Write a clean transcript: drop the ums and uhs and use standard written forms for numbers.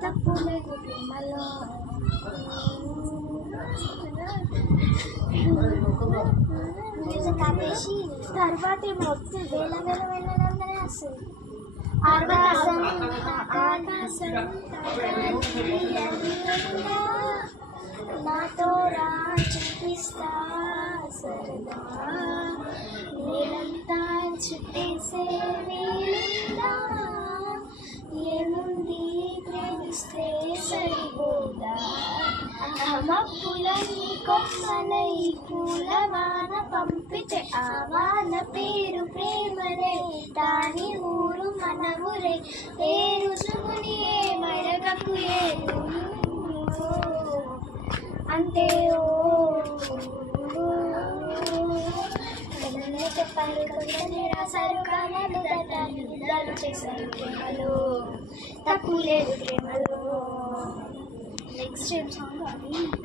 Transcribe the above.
తప్పులేదు ప్రేమలో మ్యూజిక్ ఆపేసి తర్వాత మొత్తం వేల వేల వెళ్ళాలందరే వస్తుంది. ఆకాశం ఆకాశం నాతో రా చూపిస్తా సరదా నేనంతా చుట్టేసే వీలుందా ఏముంది ప్రేమిస్తే సరిపోదా మబ్బులన్నీ కొమ్మలై పూలవాన పంపితే ఆ వాన పేరు ప్రేమలే దాని ఊరు మన ఊరే ఏ రుచుకుని ఏ మరగకు ఏ అంటే ఓ చెప్పారు కొందరు రాశారు కాలాలు దాటాలు యుద్ధాలు చేశారు ప్రేమలో తప్పు లేదు ప్రేమలో. నెక్స్ట్ ఏం సాంగ్ అది